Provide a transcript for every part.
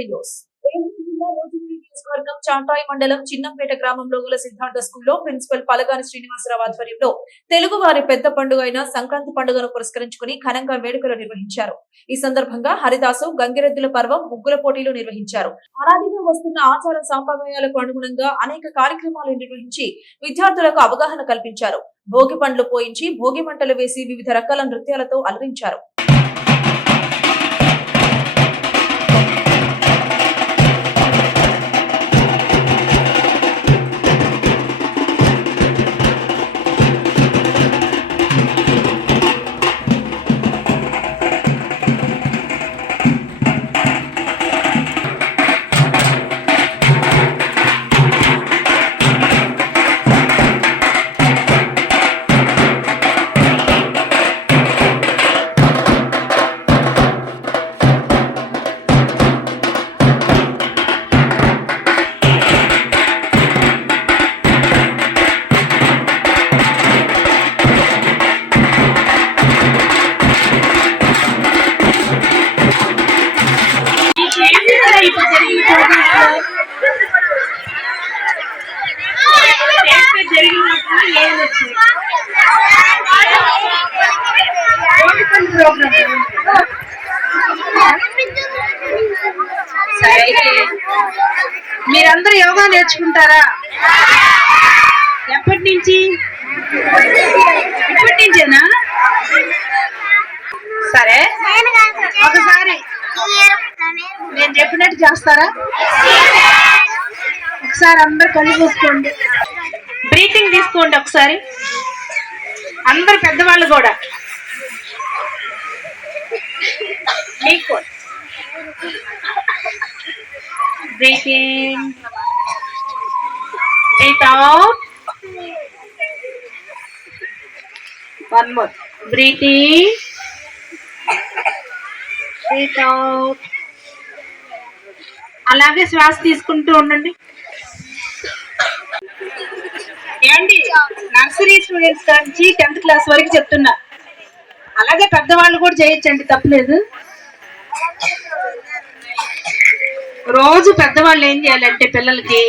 Today news. నియోజకవర్గం చాంటాయి మండలం చిన్నంపేట గ్రామంలో గల సిద్ధార్థ స్కూల్లో ప్రిన్సిపల్ పలగాని శ్రీనివాసరావు ఆధ్వర్యంలో తెలుగు వారి పెద్ద పండుగ అయిన సంక్రాంతి పండుగను పురస్కరించుకుని ఘనంగా వేడుకలు నిర్వహించారు. ఈ సందర్భంగా హరిదాసు, గంగిరెద్దుల పర్వం, ముగ్గుల పోటీలు నిర్వహించారు. అనాదిగా వస్తున్న ఆచార సాంప్రదాయాలకు అనుగుణంగా అనేక కార్యక్రమాలు నిర్వహించి విద్యార్థులకు అవగాహన కల్పించారు. భోగి పండ్లు పోయించి భోగి మంటలు వేసి వివిధ రకాల నృత్యాలతో అలరించారు. మీరందరూ యోగా నేర్చుకుంటారా? ఎప్పటి నుంచి? ఇప్పటి నుంచేనా? సరే, ఒకసారి నేను చెప్పినట్టు చేస్తారా? ఒకసారి అందరు కళ్ళు మూసుకోండి, బ్రీతింగ్ తీసుకోండి. ఒకసారి అందరు పెద్దవాళ్ళు కూడా మీకు breathe in, breathe out, one more, breathe in, breathe out. అలాగే శ్వాస తీసుకుంటూ ఉండండి. ఏంటి, నర్సరీ స్టూడెంట్స్ నుంచి 10th క్లాస్ వరకు చెప్తున్నా. అలాగే పెద్దవాళ్ళు కూడా చేయొచ్చండి, తప్పలేదు. రోజు పెద్దవాళ్ళు ఏం చేయాలంటే పిల్లలకి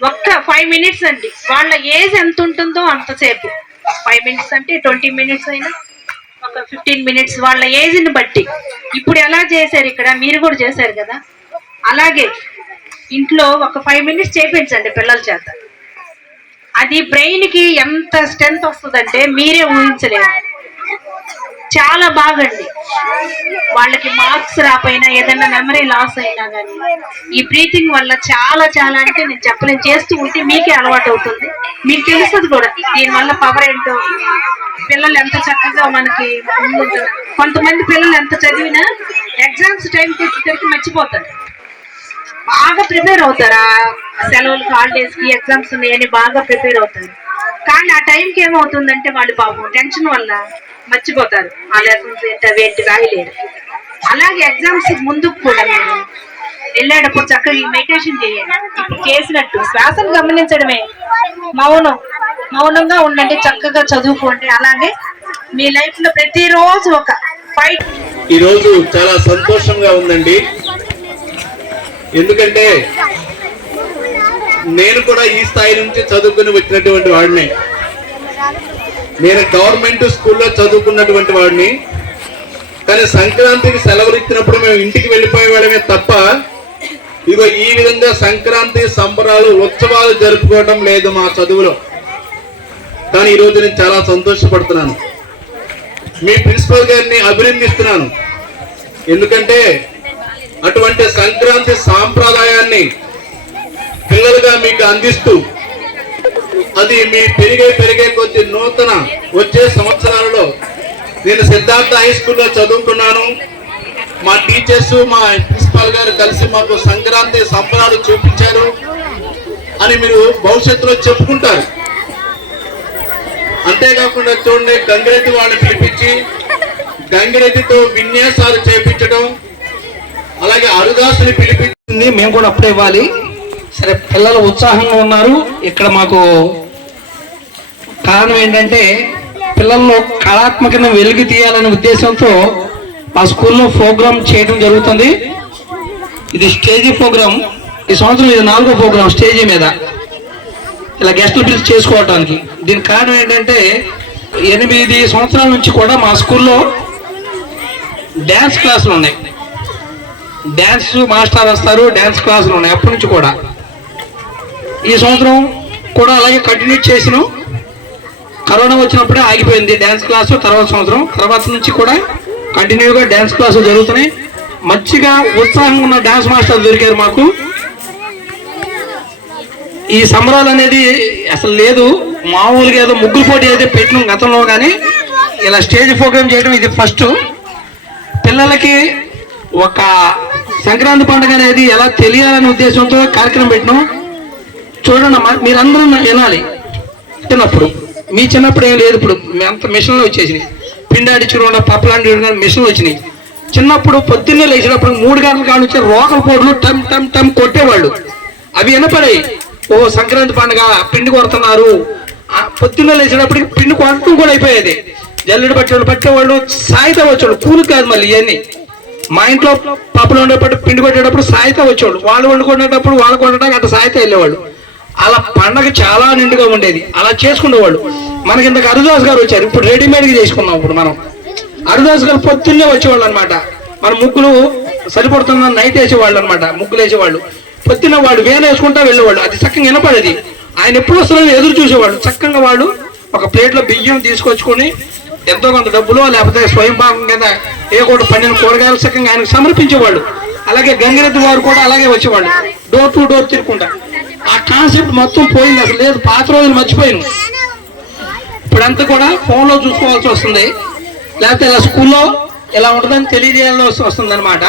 ఒక్క 5 minutes అండి, వాళ్ళ ఏజ్ ఎంత ఉంటుందో అంతసేపు. 5 minutes అంటే 20 minutes అయినా, ఒక 15 minutes వాళ్ళ ఏజ్ని బట్టి. ఇప్పుడు ఎలా చేశారు, ఇక్కడ మీరు కూడా చేశారు కదా, అలాగే ఇంట్లో ఒక 5 minutes చేయించండి పిల్లల చేత. అది బ్రెయిన్కి ఎంత స్ట్రెంత్ వస్తుందంటే మీరే ఊహించలేరు. చాలా బాగండి. వాళ్ళకి మార్క్స్ రాపోయినా, ఏదైనా మెమరీ లాస్ అయినా కానీ ఈ బ్రీతింగ్ వల్ల చాలా చాలా అంటే నేను చెప్పలేను. చేస్తూ ఉంటే మీకే అలవాటు అవుతుంది, మీకు తెలుస్తుంది కూడా దీనివల్ల పవర్ ఏంటో. పిల్లలు ఎంత చక్కగా మనకి ముందుంటారు. కొంతమంది పిల్లలు ఎంత చదివినా ఎగ్జామ్స్ టైంకి వచ్చేసరికి మర్చిపోతారు. బాగా ప్రిపేర్ అవుతారా, సెలవులు హాలిడేస్కి ఎగ్జామ్స్ ఉన్నాయని బాగా ప్రిపేర్ అవుతారు. కానీ ఆ టైంకి ఏమవుతుందంటే వాళ్ళు పాపం టెన్షన్ వల్ల మర్చిపోతారు. ఆ లెసన్స్ ఏంటి రాయలేరు. అలాగే ఎగ్జామ్స్ ముందుకు కూడా మీరు వెళ్ళేటప్పుడు చక్కగా ఈ మెడిటేషన్ చేయండి. ఇప్పుడు చేసినట్టు శ్వాసను గమనించడమే, మౌనంగా ఉండండి, చక్కగా చదువుకోండి. అలాగే మీ లైఫ్ లో ప్రతిరోజు ఒక ఫైట్. ఈరోజు చాలా సంతోషంగా ఉందండి, ఎందుకంటే నేను కూడా ఈ స్థాయి నుంచి చదువుకుని వచ్చినటువంటి వాడిని. నేను గవర్నమెంట్ స్కూల్లో చదువుకున్నటువంటి వాడిని. కానీ సంక్రాంతికి సెలవులు ఇచ్చినప్పుడు మేము ఇంటికి వెళ్ళిపోయే వాళ్ళమే తప్ప ఇగో ఈ విధంగా సంక్రాంతి సంబరాలు, ఉత్సవాలు జరుపుకోవడం లేదు మా చదువులో. కానీ ఈరోజు నేను చాలా సంతోషపడుతున్నాను. మీ ప్రిన్సిపల్ గారిని అభినందిస్తున్నాను. ఎందుకంటే అటువంటి సంక్రాంతి సాంప్రదాయాన్ని పిల్లలుగా మీకు అందిస్తూ అది మీ పెరిగే కొద్ది నూతన వచ్చే సంవత్సరాలలో నేను సిద్ధార్థ హై స్కూల్లో చదువుకున్నాను. మా టీచర్స్, మా ప్రిన్సిపాల్ గారు కలిసి మాకు సంక్రాంతి సంబరాలు చూపించారు అని మీరు భవిష్యత్తులో చెప్పుకుంటారు. అంతేకాకుండా చూడండి, గంగిరెద్ది వాళ్ళని పిలిపించి గంగిరెద్దితో విన్యాసాలు చేయించడం, అలాగే హరిదాసుని పిలిపించింది మేము కూడా అప్పుడే ఇవ్వాలి. సరే, పిల్లలు ఉత్సాహంగా ఉన్నారు. ఇక్కడ మాకు కారణం ఏంటంటే పిల్లల్లో కళాత్మకమైన వెలుగు తీయాలనే ఉద్దేశంతో మా స్కూల్లో ప్రోగ్రామ్ చేయడం జరుగుతుంది. ఇది స్టేజీ ప్రోగ్రామ్. ఈ సంవత్సరం ఇది 4వ ప్రోగ్రామ్ స్టేజీ మీద ఇలా గెస్టులు పిలిచి చేసుకోవడానికి. దీనికి కారణం ఏంటంటే 8 సంవత్సరాల నుంచి కూడా మా స్కూల్లో డ్యాన్స్ క్లాసులు ఉన్నాయి. డ్యాన్స్ మాస్టర్ వస్తారు, డ్యాన్స్ క్లాసులు ఉన్నాయి అప్పటి నుంచి కూడా. ఈ సంవత్సరం కూడా అలాగే కంటిన్యూ చేసినాం. కరోనా వచ్చినప్పుడే ఆగిపోయింది డ్యాన్స్ క్లాసు. తర్వాత నుంచి కూడా కంటిన్యూగా డ్యాన్స్ క్లాసులు జరుగుతున్నాయి. మంచిగా ఉత్సాహంగా ఉన్న డ్యాన్స్ మాస్టర్ దొరికారు మాకు. ఈ సంబరాలు అనేది అసలు లేదు. మామూలుగా ఏదో ముగ్గురు పోటీ అయితే పెట్టినాం గతంలో, కానీ ఇలా స్టేజ్ ప్రోగ్రామ్ చేయడం ఇది ఫస్ట్. పిల్లలకి ఒక సంక్రాంతి పండుగ అనేది ఎలా తెలియాలనే ఉద్దేశంతో కార్యక్రమం పెట్టినాం. చూడండి అమ్మా, మీరందరూ వినాలి. చిన్నప్పుడు మీ చిన్నప్పుడు ఏం లేదు, ఇప్పుడు అంత మిషన్లు వచ్చేసినాయి. పిండాడి చూడ పప్పలాంటి మిషన్లు వచ్చినాయి. చిన్నప్పుడు పొద్దున్నే లేచినప్పుడు 3 గంటల కాడ నుంచి రోకల పోడ్లు టమ్ టమ్ టమ్ కొట్టేవాళ్ళు. అవి వినపడాయి. ఓ సంక్రాంతి పండుగ పిండి కొడుతున్నారు. పొద్దున్నే లేచినప్పటికి పిండి కొట్టడం కూడా అయిపోయేది. జల్లెడు పట్టేవాళ్ళు, సాయితా వచ్చేవాళ్ళు. కూలికి కాదు మళ్ళీ ఇవన్నీ. మా ఇంట్లో పాపలు ఉండేటప్పుడు పిండి కొట్టేటప్పుడు సాయితా వచ్చేవాళ్ళు. వాళ్ళు వండుకునేటప్పుడు వాళ్ళు కొట్టడానికి అట్లా సాయితా వెళ్ళేవాళ్ళు. అలా పండగ చాలా నిండుగా ఉండేది. అలా చేసుకునేవాళ్ళు. మనకి ఇంతకు హరిదాస్ గారు వచ్చారు. ఇప్పుడు రెడీమేడ్గా చేసుకున్నాం. ఇప్పుడు మనం హరిదాస్ గారు పొద్దున్నే వచ్చేవాళ్ళు అనమాట. మన ముగ్గులు సరిపడుతుందని నైట్ వేసేవాళ్ళు అనమాట. ముగ్గులు వేసేవాళ్ళు. పొద్దున్న వాళ్ళు వేలు వేసుకుంటా వెళ్ళేవాళ్ళు. అది చక్కగా వినపడేది. ఆయన ఎప్పుడు వస్తున్నారో ఎదురు చూసేవాళ్ళు. చక్కగా వాళ్ళు ఒక ప్లేట్లో బియ్యం తీసుకొచ్చుకొని ఎంతో కొంత డబ్బులు లేకపోతే స్వయం భాగం కింద ఏ కూడా పండిన కూరగాయలు చక్కగా ఆయనకు సమర్పించేవాళ్ళు. అలాగే గంగిరెద్దు వారు కూడా అలాగే వచ్చేవాళ్ళు. డోర్ టు డోర్ తిరుగుకుంటా. ఆ కాన్సెప్ట్ మొత్తం పోయింది. అసలు లేదు, పాత రోజులు మర్చిపోయాను. ఇప్పుడంతా కూడా ఫోన్లో చూసుకోవాల్సి వస్తుంది, లేకపోతే ఇలా స్కూల్లో ఇలా ఉంటుందని తెలియజేయాల్సి వస్తుంది అనమాట.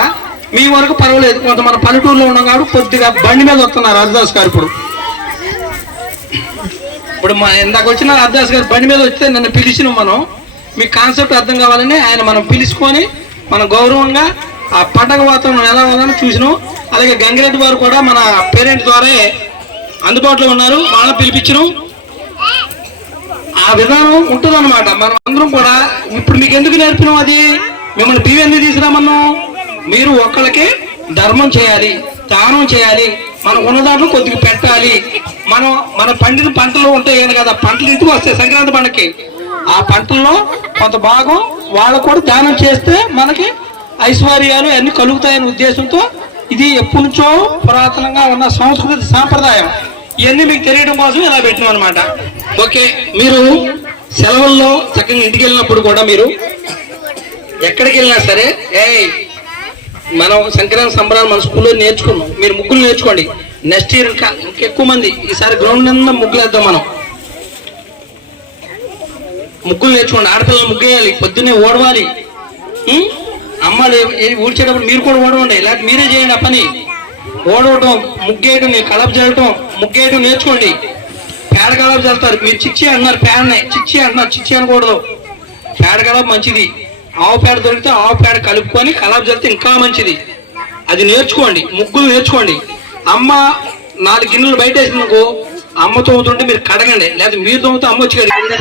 మీ వరకు పర్వాలేదు. కొంత మన పల్లెటూరులో ఉన్నాం కాబట్టి కొద్దిగా బండి మీద వస్తున్నారు హరిదాస్ గారు. ఇప్పుడు మా ఇందాక వచ్చిన హరిదాస్ గారు బండి మీద వస్తే నన్ను పిలిచిన మనం మీకు కాన్సెప్ట్ అర్థం కావాలని ఆయన మనం పిలుచుకొని మనం గౌరవంగా ఆ పండగ వాతావరణం ఎలా ఉందని చూసినాం. అలాగే గంగిరెడ్డి వారు కూడా మన పేరెంట్ ద్వారా అందుబాటులో ఉన్నారు. వాళ్ళని పిలిపించడం ఆ విధానం ఉంటుందన్నమాట. మనం అందరం కూడా ఇప్పుడు మీకు ఎందుకు నేర్పినాం? అది మిమ్మల్ని బియ్యం తీసుకురామన్నాం. మీరు ఒక్కళ్ళకి ధర్మం చేయాలి, దానం చేయాలి, మనం ఉన్న దాంట్లో కొద్దిగా పెట్టాలి. మన పండిన పంటలు ఉంటాయి కదా, పంటలు ఇంటికి వస్తాయి సంక్రాంతి పండుగకి. ఆ పంటల్లో కొంత భాగం వాళ్ళకు కూడా దానం చేస్తే మనకి ఐశ్వర్యాలు అన్ని కలుగుతాయనే ఉద్దేశంతో ఇది ఎప్పటి నుంచో పురాతనంగా ఉన్న సంస్కృతి సాంప్రదాయం. ఇవన్నీ మీకు తెలియడం కోసం ఇలా పెట్టినాం అనమాట. ఓకే, మీరు సెలవుల్లో చక్కగా ఇంటికి వెళ్ళినప్పుడు కూడా మీరు ఎక్కడికి వెళ్ళినా సరే మనం సంక్రాంతి సంబరాలు మన స్కూల్లో నేర్చుకున్నాం. మీరు ముగ్గులు నేర్చుకోండి. నెక్స్ట్ ఇయర్ ఇంకెక్కువ మంది ఈసారి గ్రౌండ్ నిండా ముగ్గులు వేద్దాం. మనం ముగ్గులు నేర్చుకోండి. ఆడపిల్లలు ముగ్గు వేయాలి, పొద్దున్నే ఓడవాలి. అమ్మాలు ఊడ్చేటప్పుడు మీరు కూడా ఓడవండి, లేకపోతే మీరే చేయండి ఆ పని. ఓడవటం, ముగ్గేయటం, కలప చేయటం, ముగ్గేయటం నేర్చుకోండి. పేడ కలప చేస్తారు. మీరు చిచ్చి అంటున్నారు, పేడనే చిచ్చి అంటున్నారు. చిచ్చి అనకూడదు. పేడ కలప మంచిది. ఆవు పేడ దొరికితే ఆవు పేడ కలుపుకొని కలప చల్లితే ఇంకా మంచిది. అది నేర్చుకోండి. ముగ్గులు నేర్చుకోండి. అమ్మ 4 గిన్నెలు బయట వేసినందుకు అమ్మ తోముతుంటే మీరు కడగండి, లేదా మీరు తోముతూ అమ్మ వచ్చి కడగండి.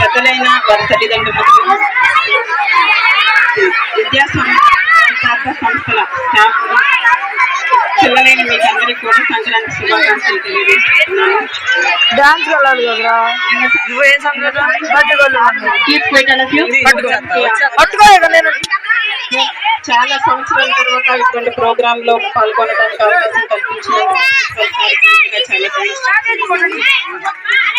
పెద్దలైన వారి తల్లిదండ్రులకు, విద్యా సంస్థల స్టాఫ్, పిల్లలైన మీకు అందరికీ కూడా సంక్రాంతి శుభాకాంక్షలు తెలియజేస్తున్నాను. చాలా సంవత్సరాల తర్వాత ఇటువంటి ప్రోగ్రామ్ లో పాల్గొనడానికి అవకాశం కల్పించినందుకు చాలా థ్యాంక్స్.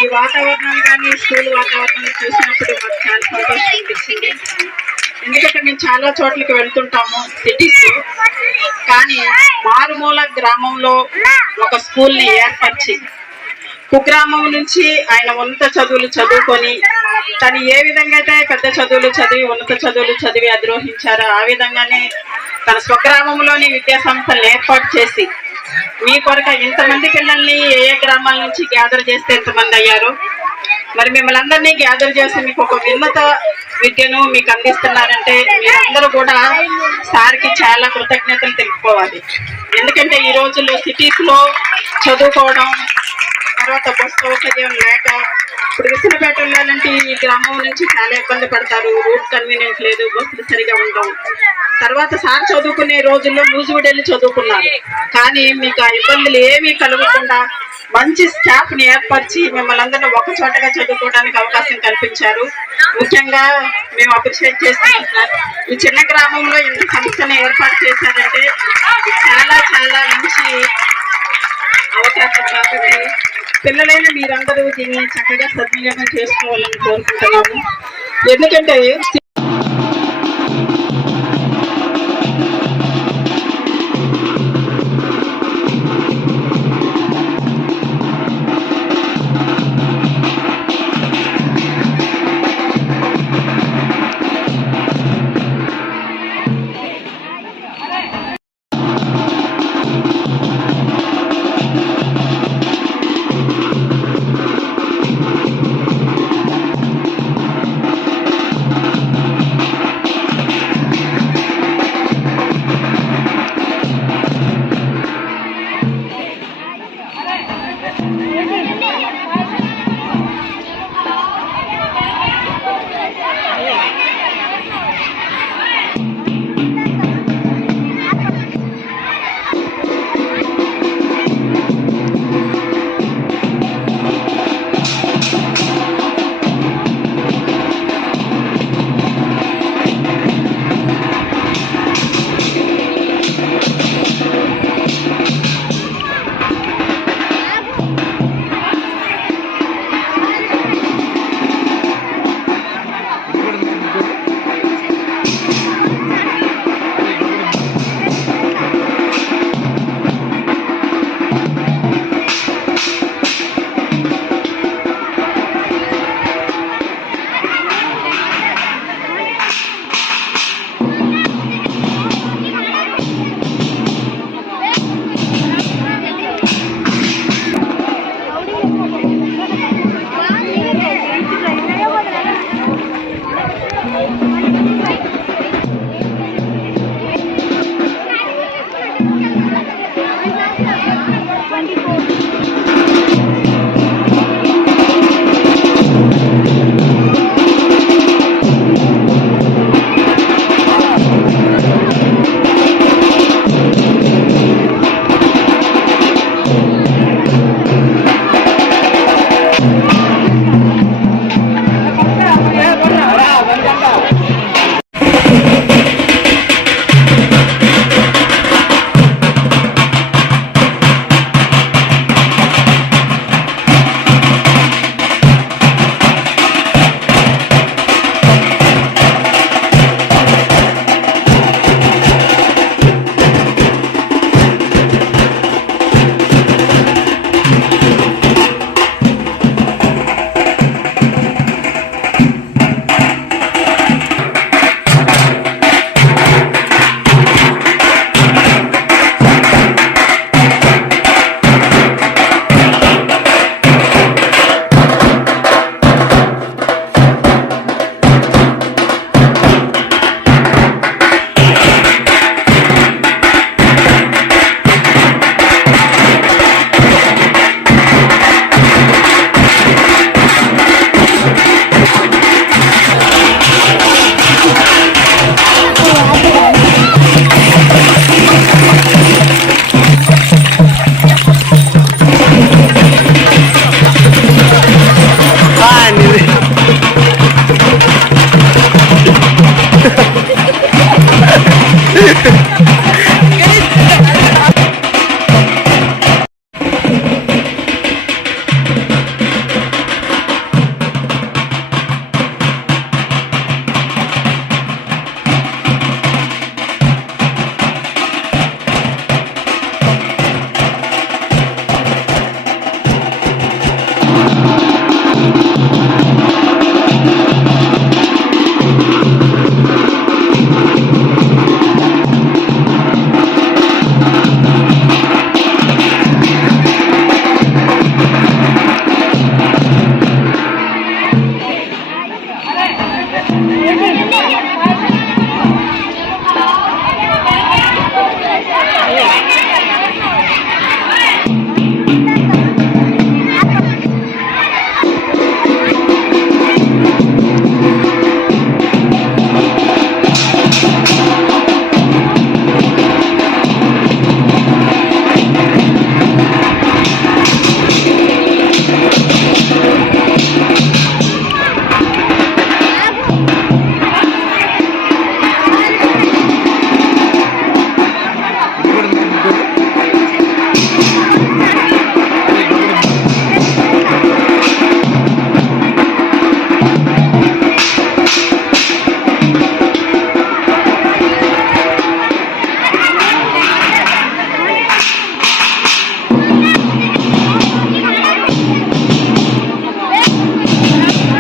ఈ వాతావరణం కానీ స్కూల్ వాతావరణం చూసినప్పుడు మాకు చాలా సంతోషం అనిపించింది. ఎందుకంటే మేము చాలా చోట్లకి వెళ్తుంటాము సిటీస్, కానీ మారుమూల గ్రామంలో ఒక స్కూల్ ని ఏర్పరిచి కుగ్రామం నుంచి ఆయన ఉన్నత చదువులు చదువుకొని తను ఏ విధంగా అయితే పెద్ద చదువులు చదివి ఉన్నత చదువులు చదివి అధిరోహించారో ఆ విధంగానే తన స్వగ్రామంలోని విద్యా సంస్థలు ఏర్పాటు చేసి మీ కొరకు ఇంతమంది పిల్లల్ని ఏ గ్రామాల నుంచి గ్యాదర్ చేస్తే ఎంతమంది అయ్యారు. మరి మిమ్మల్ని అందరినీ గ్యాదర్ చేసి మీకు ఒక ఉన్నత విద్యను మీకు అందిస్తున్నారంటే మీరందరూ కూడా సార్కి చాలా కృతజ్ఞతలు తెలుపుకోవాలి. ఎందుకంటే ఈ రోజుల్లో సిటీస్ లో చదువుకోవడం, తర్వాత బస్ సౌకర్యం లేక ఇప్పుడు విసనపేట వెళ్ళాలంటే ఈ గ్రామం నుంచి చాలా ఇబ్బంది పడతారు. రూట్ కన్వీనియంట్ లేదు, బస్సులు సరిగా ఉండవు. తర్వాత సార్ చదువుకునే రోజుల్లో నూజివీడు వెళ్ళి చదువుకున్నారు. కానీ మీకు ఆ ఇబ్బందులు ఏమీ కలగకుండా మంచి స్టాఫ్ ని ఏర్పరిచి మిమ్మల్ని అందరినీ ఒక చోటగా చదువుకోవడానికి అవకాశం కల్పించారు. ముఖ్యంగా మేము అప్రిషియేట్ చేస్తున్నాం సార్. ఈ చిన్న గ్రామంలో ఇంత సంస్థను ఏర్పాటు చేశారంటే చాలా చాలా మంచి అవకాశం. కాబట్టి పిల్లలైన మీరందరూ దీన్ని చక్కగా సద్వినియోగం చేసుకోవాలని కోరుకుంటున్నాము. ఎందుకంటే